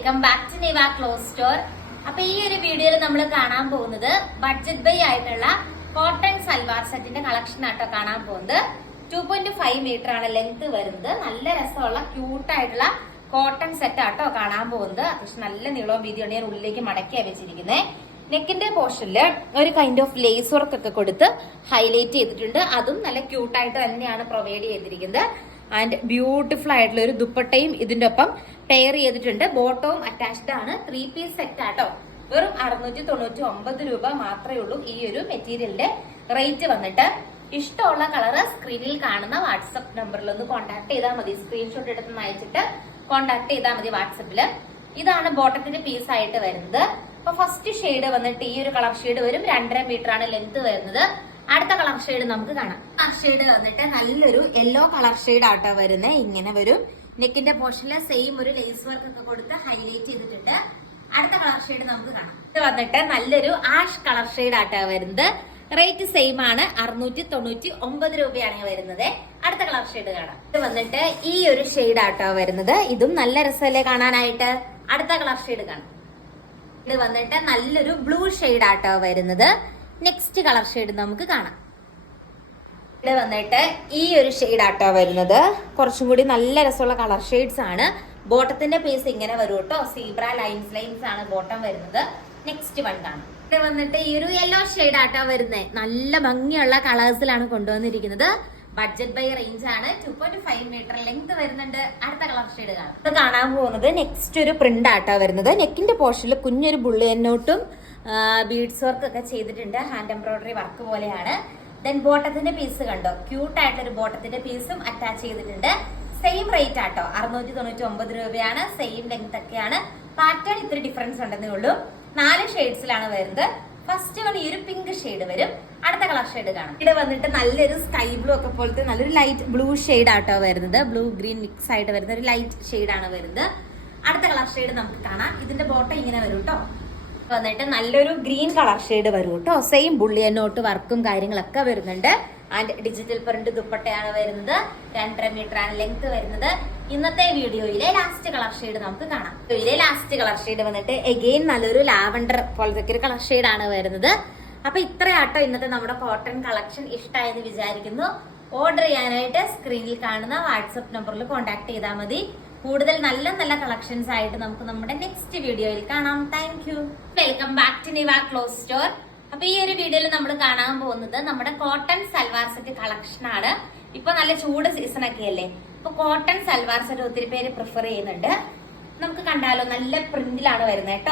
Welcome back to Niva cloth store. അപ്പൊ ഈ ഒരു വീഡിയോയിൽ നമ്മൾ കാണാൻ പോകുന്നത് ബഡ്ജറ്റ് ബൈ ആയിട്ടുള്ള കോട്ടൺ സൽവാർ സെറ്റിന്റെ കളക്ഷൻ ആട്ടോ കാണാൻ പോകുന്നത്. 2.5 മീറ്റർ ആണ് ലെങ്ത് വരുന്നത്. നല്ല രസമുള്ള ക്യൂട്ടായിട്ടുള്ള കോട്ടൺ സെറ്റ് ആട്ടോ കാണാൻ പോകുന്നത്. അത്യാവശ്യം നല്ല നീളവും വീതിയാണ് ഞാൻ ഉള്ളിലേക്ക് മടക്കിയാ വെച്ചിരിക്കുന്നത്. നെക്കിന്റെ പോർഷനില് ഒരു കൈൻഡ് ഓഫ് ലേസ് വർക്ക് ഒക്കെ കൊടുത്ത് ഹൈലൈറ്റ് ചെയ്തിട്ടുണ്ട്. അതും നല്ല ക്യൂട്ടായിട്ട് തന്നെയാണ് പ്രൊവൈഡ് ചെയ്തിരിക്കുന്നത്. ആൻഡ് ബ്യൂട്ടിഫുൾ ആയിട്ടുള്ള ഒരു ദുപ്പട്ടയും ഇതിന്റെ ഒപ്പം പെയർ ചെയ്തിട്ടുണ്ട്. ബോട്ടവും അറ്റാച്ച്ഡ് ആണ്. 3 പീസ് സെറ്റ് ആട്ടോ. വെറും 699 രൂപ മാത്രമേ ഉള്ളൂ ഈ ഒരു മെറ്റീരിയലിന്റെ റേറ്റ് വന്നിട്ട്. ഇഷ്ടമുള്ള കളറ് സ്ക്രീനിൽ കാണുന്ന വാട്സപ്പ് നമ്പറിൽ ഒന്ന് കോൺടാക്ട് ചെയ്താൽ മതി. സ്ക്രീൻഷോട്ട് എടുത്ത് അയച്ചിട്ട് കോൺടാക്ട് ചെയ്താൽ മതി വാട്സപ്പില്. ഇതാണ് ബോട്ടത്തിന്റെ പീസ് ആയിട്ട് വരുന്നത്. അപ്പൊ ഫസ്റ്റ് ഷെയ്ഡ് വന്നിട്ട് ഈ ഒരു കളർ ഷെയ്ഡ് വരും. 2.5 മീറ്റർ ആണ് ലെങ്ത് വരുന്നത്. അടുത്ത കളർ ഷെയ്ഡ് നമുക്ക് കാണാം. കളർ ഷെയ്ഡ് വന്നിട്ട് നല്ലൊരു യെല്ലോ കളർ ഷെയ്ഡ് ആട്ടോ വരുന്നത്. ഇങ്ങനെ വരും. നെക്കിന്റെ പോർഷനിൽ സെയിം ഒരു ലേസ് വർക്ക് ഒക്കെ കൊടുത്ത് ഹൈലൈറ്റ് ചെയ്തിട്ടുണ്ട്. അടുത്ത കളർ ഷെയ്ഡ് നമുക്ക് കാണാം. ഇത് വന്നിട്ട് നല്ലൊരു ആഷ് കളർ ഷെയ്ഡ് ആട്ടോ വരുന്നത്. റേറ്റ് സെയിം ആണ്. 699 രൂപയാണ് വരുന്നത്. അടുത്ത കളർ ഷെയ്ഡ് കാണാം. ഇത് വന്നിട്ട് ഈ ഒരു ഷെയ്ഡ് ആട്ടോ വരുന്നത്. ഇതും നല്ല രസമല്ലേ കാണാനായിട്ട്. അടുത്ത കളർ ഷെയ്ഡ് കാണാം. ഇത് വന്നിട്ട് നല്ലൊരു ബ്ലൂ ഷെയ്ഡ് ആട്ടോ വരുന്നത്. നെക്സ്റ്റ് കളർ ഷെയ്ഡ് നമുക്ക് കാണാം. ഇത് വന്നിട്ട് ഈ ഒരു ഷെയ്ഡ് ആട്ടോ വരുന്നത്. കുറച്ചും കൂടി നല്ല രസമുള്ള കളർ ഷെയ്ഡ്സ് ആണ്. ബോട്ടത്തിന്റെ പീസ് ഇങ്ങനെ വരും കേട്ടോ. സീബ്ര ലൈൻസ് ആണ് ബോട്ടം വരുന്നത്. നെക്സ്റ്റ് വൺ കാണാം. ഇത് വന്നിട്ട് ഈ ഒരു യെല്ലോ ഷെയ്ഡ് ആട്ടോ വരുന്നത്. നല്ല ഭംഗിയുള്ള കളേഴ്സിലാണ് കൊണ്ടുവന്നിരിക്കുന്നത്. ബഡ്ജറ്റ് ബൈ റേഞ്ച് ആണ്. 2.5 മീറ്റർ ലെങ്ത് വരുന്നുണ്ട്. അടുത്ത കളർ ഷെയ്ഡ് കാണാം. ഇത് കാണാൻ പോകുന്നത് നെക്സ്റ്റ് ഒരു പ്രിന്റ് ആട്ടോ വരുന്നത്. നെക്കിന്റെ പോർഷനിൽ കുഞ്ഞൊരു ബുള്ളിയൻ നോട്ടും ബീഡ്സ് വർക്ക് ഒക്കെ ചെയ്തിട്ടുണ്ട്. ഹാൻഡ് എംബ്രോയിഡറി വർക്ക് പോലെയാണ്. ദെൻ ബോട്ടത്തിന്റെ പീസ് കണ്ടോ. ക്യൂട്ട് ആയിട്ടുള്ള ഒരു ബോട്ടത്തിന്റെ പീസും അറ്റാച്ച് ചെയ്തിട്ടുണ്ട്. സെയിം റേറ്റ് ആട്ടോ. 699 രൂപയാണ്. സെയിം ലെങ്ത് ഒക്കെയാണ്. പാറ്റേൺ ഇത്തിരി ഡിഫറൻസ് ഉണ്ടെന്നേ ഉള്ളൂ. 4 ഷെയ്ഡ്സിലാണ് വരുന്നത്. ഫസ്റ്റ് വൺ ഈ ഒരു പിങ്ക് ഷെയ്ഡ് വരും. അടുത്ത കളർ ഷെയ്ഡ് കാണാം. ഇവിടെ വന്നിട്ട് നല്ലൊരു സ്കൈ ബ്ലൂ ഒക്കെ പോലത്തെ നല്ലൊരു ലൈറ്റ് ബ്ലൂ ഷെയ്ഡ് ആട്ടോ വരുന്നത്. ബ്ലൂ ഗ്രീൻ മിക്സ് ആയിട്ട് വരുന്ന ഒരു ലൈറ്റ് ഷെയ്ഡ് ആണ് വരുന്നത്. അടുത്ത കളർ ഷെയ്ഡ് നമുക്ക് കാണാം. ഇതിന്റെ ബോട്ടം ഇങ്ങനെ വരും കേട്ടോ. വന്നിട്ട് നല്ലൊരു ഗ്രീൻ കളർ ഷെയ്ഡ് വരും കേട്ടോ. സെയിം ബുള്ളിയൻ നോട്ട് വർക്കും കാര്യങ്ങളൊക്കെ വരുന്നുണ്ട്. ആൻഡ് ഡിജിറ്റൽ പ്രിന്റ് ദുപ്പട്ടയാണ് വരുന്നത്. 2.5 മീറ്റർ ആണ് ലെങ്ത് വരുന്നത്. ഇന്നത്തെ വീഡിയോയിലെ ലാസ്റ്റ് കളർ ഷെയ്ഡ് നമുക്ക് കാണാം. വീഡിയോയിലെ ലാസ്റ്റ് കളർ ഷെയ്ഡ് വന്നിട്ട് എഗെയിൻ നല്ലൊരു ലാവൻഡർ പോലത്തെ ഒരു കളർ ഷെയ്ഡ് ആണ് വരുന്നത്. അപ്പൊ ഇത്രയാട്ടോ ഇന്നത്തെ നമ്മുടെ കോട്ടൺ കളക്ഷൻ. ഇഷ്ടമായെന്ന് വിചാരിക്കുന്നു. ഓർഡർ ചെയ്യാനായിട്ട് സ്ക്രീനിൽ കാണുന്ന വാട്സപ്പ് നമ്പറിൽ കോൺടാക്ട് ചെയ്താൽ മതി. കൂടുതൽ നല്ല നല്ല കളക്ഷൻസ് ആയിട്ട് നമുക്ക് നമ്മുടെ നെക്സ്റ്റ് വീഡിയോയിൽ കാണാം. Thank you. Welcome back to Niva cloth store. അപ്പൊ ഈ ഒരു വീഡിയോയിൽ നമ്മൾ കാണാൻ പോകുന്നത് നമ്മുടെ കോട്ടൺ സൽവാർ സെറ്റ് കളക്ഷൻ ആണ്. ഇപ്പൊ നല്ല ചൂട് സീസൺ ഒക്കെ അല്ലേ. അപ്പൊ കോട്ടൺ സൽവാർ സെറ്റ് ഒത്തിരി പേര് പ്രിഫർ ചെയ്യുന്നുണ്ട്. നമുക്ക് കണ്ടാലോ. നല്ല പ്രിന്റിലാണ് വരുന്നത് കേട്ടോ.